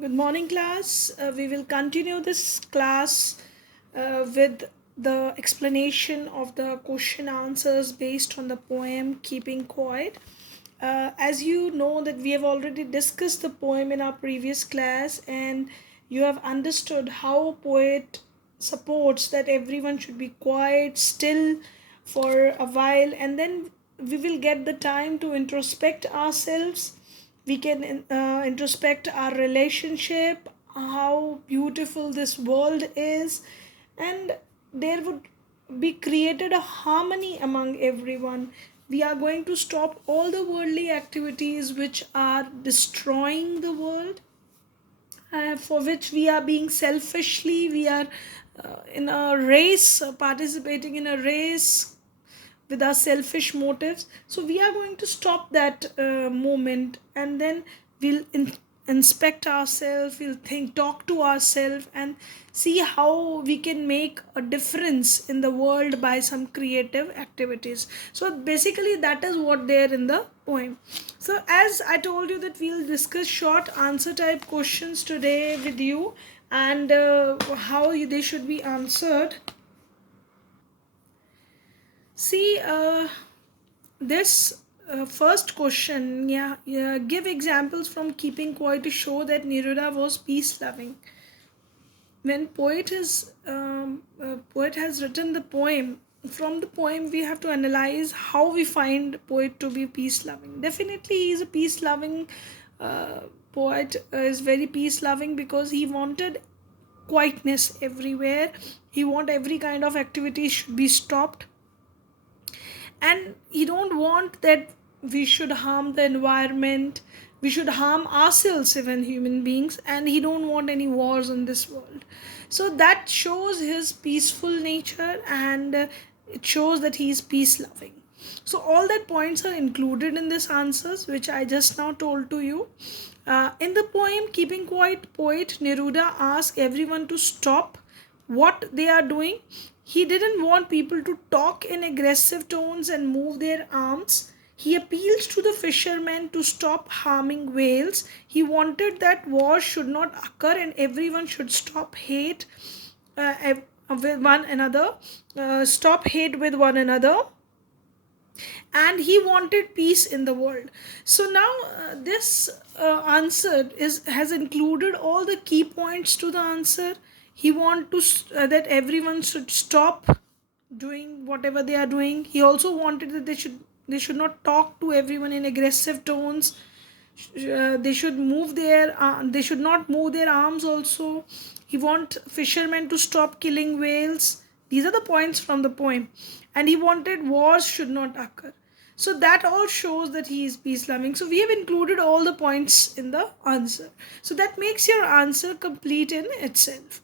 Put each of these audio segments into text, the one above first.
Good morning, class. We will continue this class with the explanation of the question answers based on the poem Keeping Quiet. As you know that we have already discussed the poem in our previous class, and you have understood how poet supports that everyone should be quiet, still for a while, and then we will get the time to introspect ourselves. We can introspect our relationship, how beautiful this world is, and there would be created a harmony among everyone. We are going to stop all the worldly activities which are destroying the world, for which we are being selfishly, we are in a race, participating in a race with our selfish motives. So we are going to stop that moment, and then we'll inspect ourselves, we'll think, talk to ourselves, and see how we can make a difference in the world by some creative activities. So basically that is what there in the poem. So as I told you that we'll discuss short answer type questions today with you, and how they should be answered. See, this first question, yeah, give examples from Keeping Quiet to show that Neruda was peace loving. When poet has written the poem, from the poem we have to analyze how we find poet to be peace loving. Definitely, he is a peace loving poet. Is very peace loving because he wanted quietness everywhere. He want every kind of activity should be stopped, and you don't want that we should harm the environment, we should harm ourselves, even human beings, and he don't want any wars in this world. So that shows his peaceful nature, and it shows that he is peace loving. So all that points are included in this answers which I just now told to you. In the poem Keeping Quiet, poet Neruda asks everyone to stop what they are doing. He didn't want people to talk in aggressive tones and move their arms. He appeals to the fishermen to stop harming whales. He wanted that war should not occur and everyone should stop hate with one another, stop hate with one another, and he wanted peace in the world. So now this answer is has included all the key points to the answer. He want to that everyone should stop doing whatever they are doing. He also wanted that they should not talk to everyone in aggressive tones. They should not move their arms also. He want fishermen to stop killing whales. These are the points from the poem. And he wanted wars should not occur. So that all shows that he is peace loving. So we have included all the points in the answer. So that makes your answer complete in itself.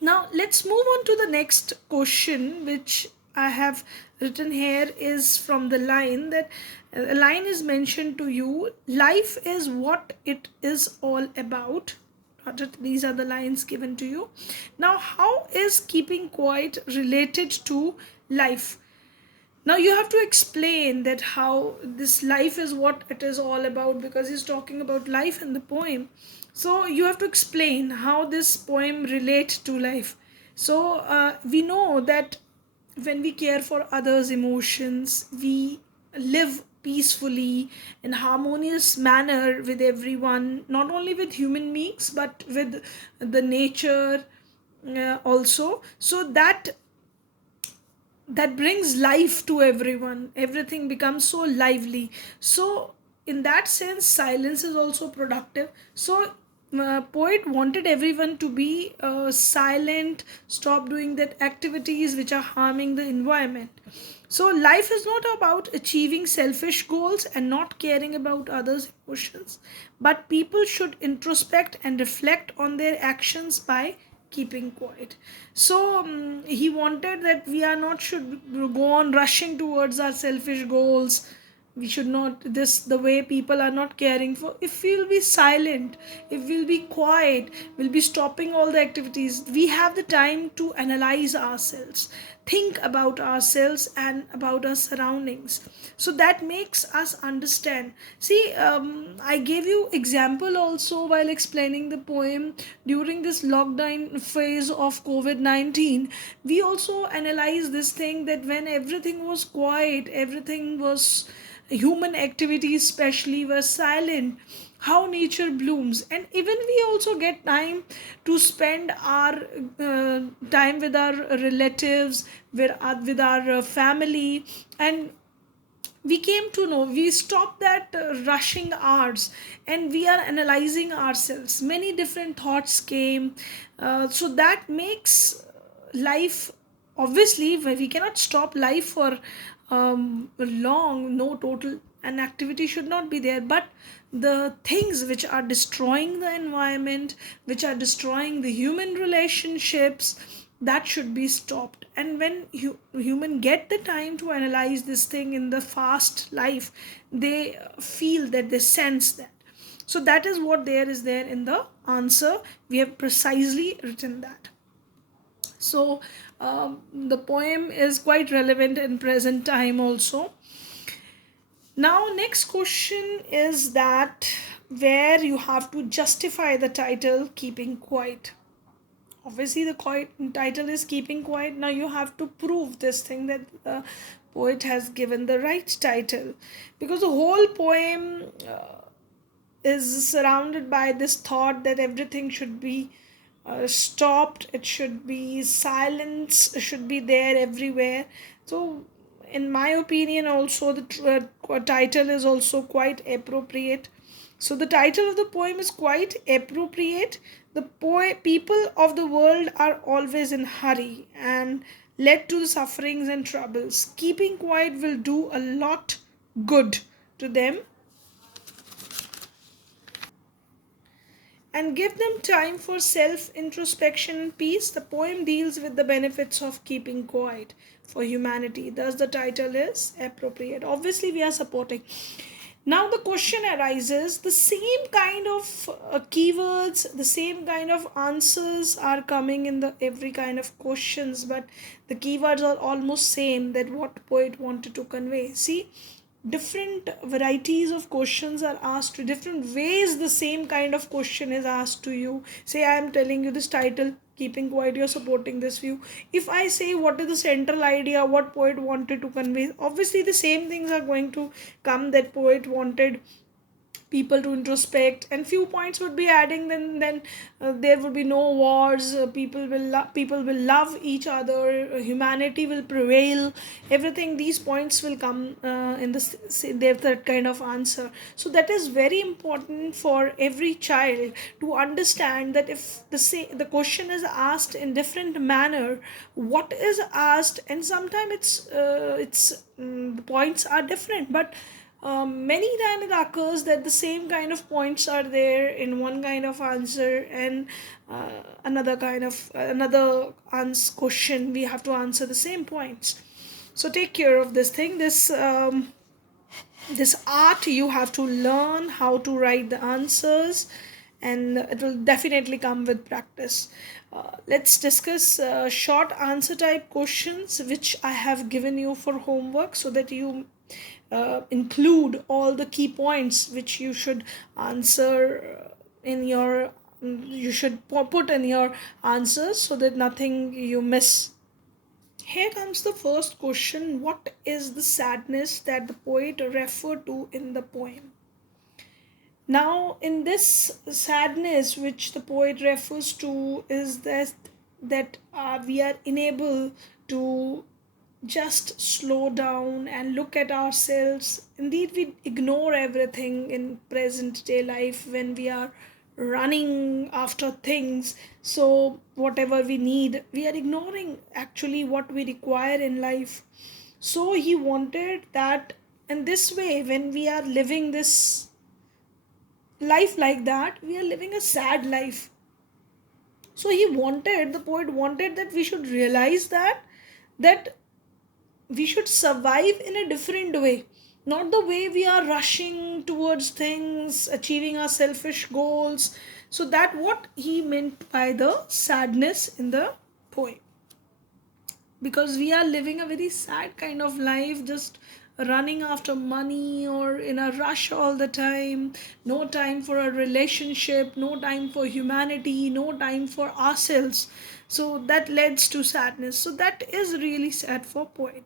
Now let's move on to the next question, which I have written here is from the line that a line is mentioned to you. Life is what it is all about. These are the lines given to you. Now, how is keeping quiet related to life? Now you have to explain that how this life is what it is all about, because he's talking about life in the poem. So you have to explain how this poem relates to life. So we know that when we care for others emotions, we live peacefully in harmonious manner with everyone, not only with human beings but with the nature also. So that brings life to everyone, everything becomes so lively. So in that sense silence is also productive. So poet wanted everyone to be silent, stop doing that activities which are harming the environment. So life is not about achieving selfish goals and not caring about others emotions, but people should introspect and reflect on their actions by keeping quiet. So he wanted that we are not should go on rushing towards our selfish goals. we should not, this the way people are not caring for, if we'll be silent, if we'll be quiet, we'll be stopping all the activities, we have the time to analyze ourselves, think about ourselves and about our surroundings. So that makes us understand. See, I gave you example also while explaining the poem. During this lockdown phase of COVID-19, we also analyzed this thing, that when everything was quiet, everything was, human activities especially were silent, how nature blooms. And even we also get time to spend our time with our relatives, with our family. And we came to know, we stopped that rushing hours, and we are analyzing ourselves, many different thoughts came. So that makes life, obviously we cannot stop life for long, no, total an activity should not be there, but the things which are destroying the environment, which are destroying the human relationships, that should be stopped. And when human get the time to analyze this thing in the fast life, they feel that, they sense that. So that is what there is there in the answer. We have precisely written that. So the poem is quite relevant in present time also. Now next question is that, where you have to justify the title keeping quiet. Obviously the title is keeping quiet. Now you have to prove this thing, that the poet has given the right title, because the whole poem is surrounded by this thought that everything should be stopped, it should be silence, should be there everywhere. So in my opinion also, the title is also quite appropriate. So the title of the poem is quite appropriate. The people of the world are always in hurry and led to the sufferings and troubles. Keeping quiet will do a lot good to them and give them time for self introspection and peace. The poem deals with the benefits of keeping quiet for humanity. Thus, the title is appropriate. Obviously, we are supporting. Now, the question arises, the same kind of keywords, the same kind of answers are coming in the every kind of questions, but the keywords are almost same, that what poet wanted to convey. See, different varieties of questions are asked to different ways, the same kind of question is asked to you. Say I am telling you this title keeping quiet, you're supporting this view. If I say what is the central idea, what poet wanted to convey, obviously the same things are going to come, that poet wanted people to introspect, and few points would be adding, then there will be no wars, people will love each other, humanity will prevail, everything, these points will come in the their third kind of answer. So that is very important for every child to understand, that if the question is asked in different manner, what is asked, and sometimes the points are different, but many times it occurs that the same kind of points are there in one kind of answer, and another question we have to answer the same points. So take care of this thing, this art. You have to learn how to write the answers, and it will definitely come with practice. Let's discuss short answer type questions which I have given you for homework, so that you include all the key points which you should answer in your you should put in your answers, so that nothing you miss. Here comes the first question. What is the sadness that the poet referred to in the poem? Now, in this sadness which the poet refers to, is that we are unable to just slow down and look at ourselves. Indeed, we ignore everything in present day life when we are running after things. So, whatever we need, we are ignoring actually what we require in life. So, he wanted that in this way, when we are living this life like that, we are living a sad life. So, the poet wanted that we should realize that we should survive in a different way, not the way we are rushing towards things, achieving our selfish goals. So that what he meant by the sadness in the poem, because we are living a very sad kind of life, just running after money or in a rush all the time. No time for a relationship, no time for humanity, no time for ourselves. So that leads to sadness. So that is really sad for poet.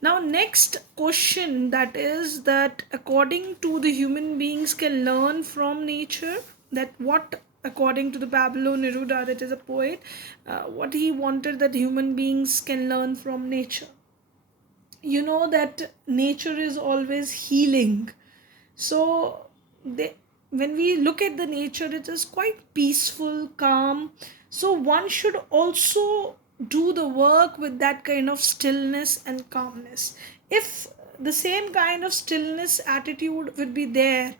Now next question, that is that according to the human beings can learn from nature, that what according to the Pablo Neruda, that is a poet, what he wanted that human beings can learn from nature. You know that nature is always healing. So they, when we look at the nature, it is quite peaceful, calm. So one should also do the work with that kind of stillness and calmness. If the same kind of stillness attitude would be there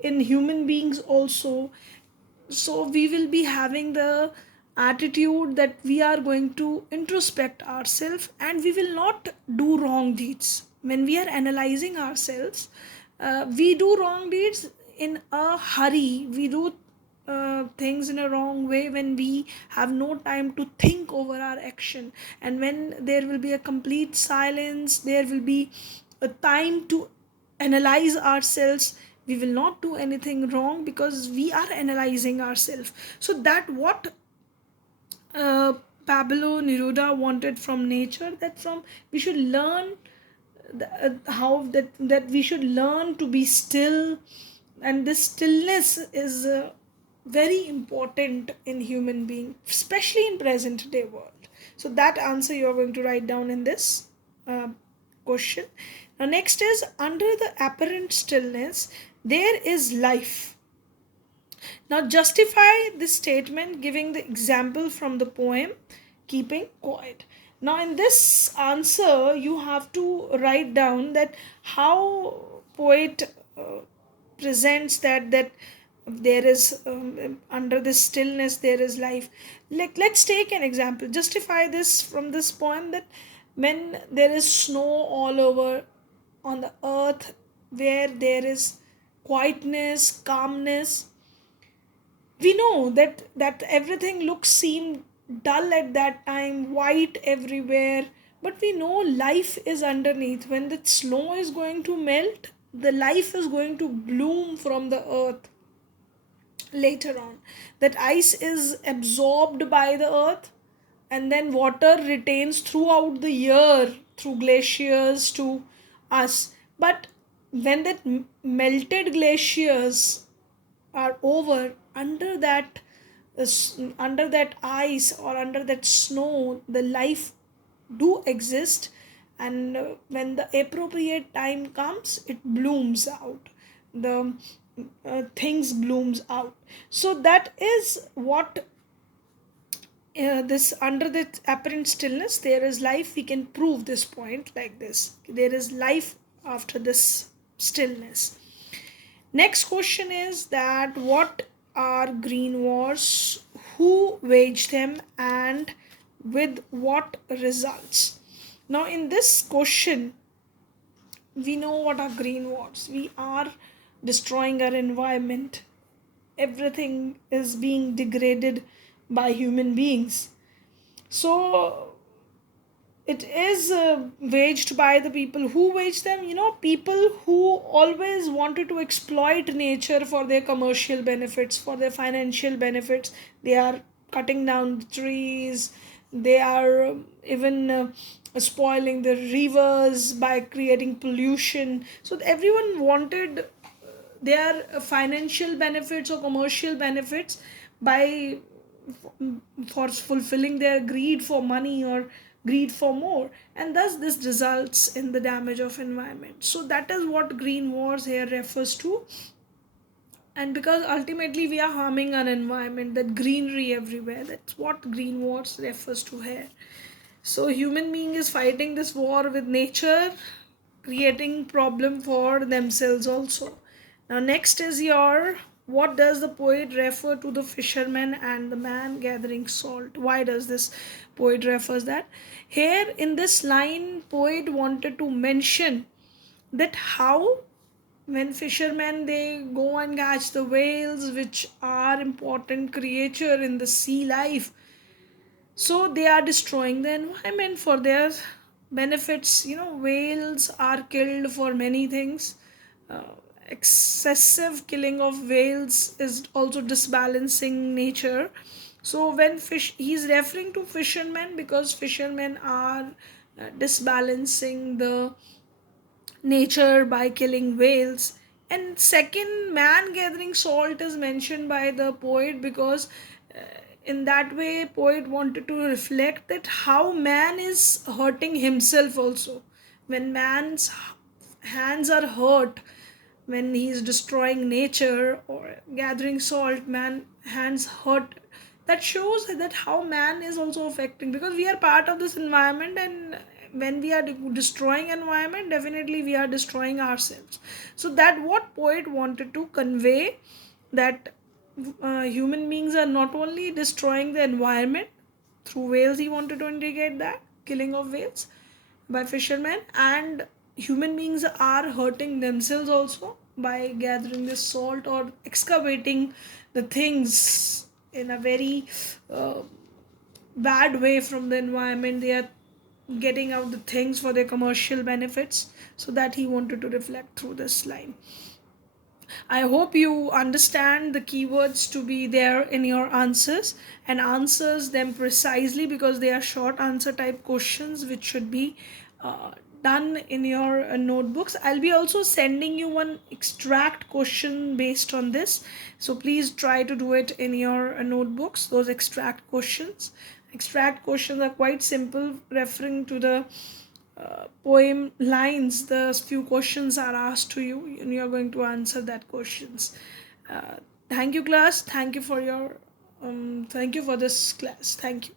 in human beings also, so we will be having the attitude that we are going to introspect ourselves and we will not do wrong deeds. When we are analyzing ourselves, we do wrong deeds in a hurry, we do things in a wrong way when we have no time to think over our action. And when there will be a complete silence, there will be a time to analyze ourselves, we will not do anything wrong because we are analyzing ourselves. So that what uh, Pablo Neruda wanted from nature, that from we should learn how that we should learn to be still, and this stillness is very important in human being, especially in present day world. So that answer you are going to write down in this uh, question. Now next is, under the apparent stillness there is life. Now justify this statement giving the example from the poem Keeping Quiet. Now in this answer you have to write down that how poet presents that there is under this stillness there is life. Like let's take an example, justify this from this poem, that when there is snow all over on the earth, where there is quietness, calmness, we know that everything looks seem dull at that time, white everywhere, but we know life is underneath. When the snow is going to melt, the life is going to bloom from the earth later on. That ice is absorbed by the earth, and then water retains throughout the year through glaciers to us. But when that melted glaciers are over, under that ice or under that snow the life do exist. And when the appropriate time comes, it blooms out, the things blooms out. So that is what this under the apparent stillness there is life. We can prove this point like this: there is life after this stillness. Next question is that what are green wars, who waged them, and with what results? Now in this question we know what are green wars. We are destroying our environment. Everything is being degraded by human beings. So it is waged by the people. Who waged them? People who always wanted to exploit nature for their commercial benefits, for their financial benefits. They are cutting down the trees, they are even spoiling the rivers by creating pollution. So everyone wanted their financial benefits or commercial benefits by for fulfilling their greed for money or greed for more, and thus this results in the damage of environment. So that is what green wars here refers to. And because ultimately we are harming our environment, that greenery everywhere, that's what green wars refers to here. So human being is fighting this war with nature, creating problem for themselves also. Now next is your, what does the poet refer to the fisherman and the man gathering salt? Why does this poet refers that? Here in this line, poet wanted to mention that how when fishermen they go and catch the whales, which are important creature in the sea life, so they are destroying the environment for their benefits. Whales are killed for many things. uh, Excessive killing of whales is also disbalancing nature. So when fish he's referring to fishermen because fishermen are disbalancing the nature by killing whales. And second, man gathering salt is mentioned by the poet because in that way poet wanted to reflect that how man is hurting himself also. When man's hands are hurt, when he is destroying nature or gathering salt, man hands hurt. That shows that how man is also affecting, because we are part of this environment, and when we are destroying environment, definitely we are destroying ourselves. So that what poet wanted to convey, that human beings are not only destroying the environment through whales. He wanted to indicate that killing of whales by fishermen, and human beings are hurting themselves also by gathering this salt or excavating the things in a very uh, bad way from the environment. They are getting out the things for their commercial benefits. So that he wanted to reflect through this line. I hope you understand the keywords to be there in your answers, and answers them precisely, because they are short answer type questions which should be uh, done in your notebooks. I'll be also sending you one extract question based on this. So please try to do it in your notebooks, those extract questions. Extract questions are quite simple, referring to the poem lines. The few questions are asked to you and you are going to answer that questions. uh, Thank you class, thank you for your thank you for this class, thank you.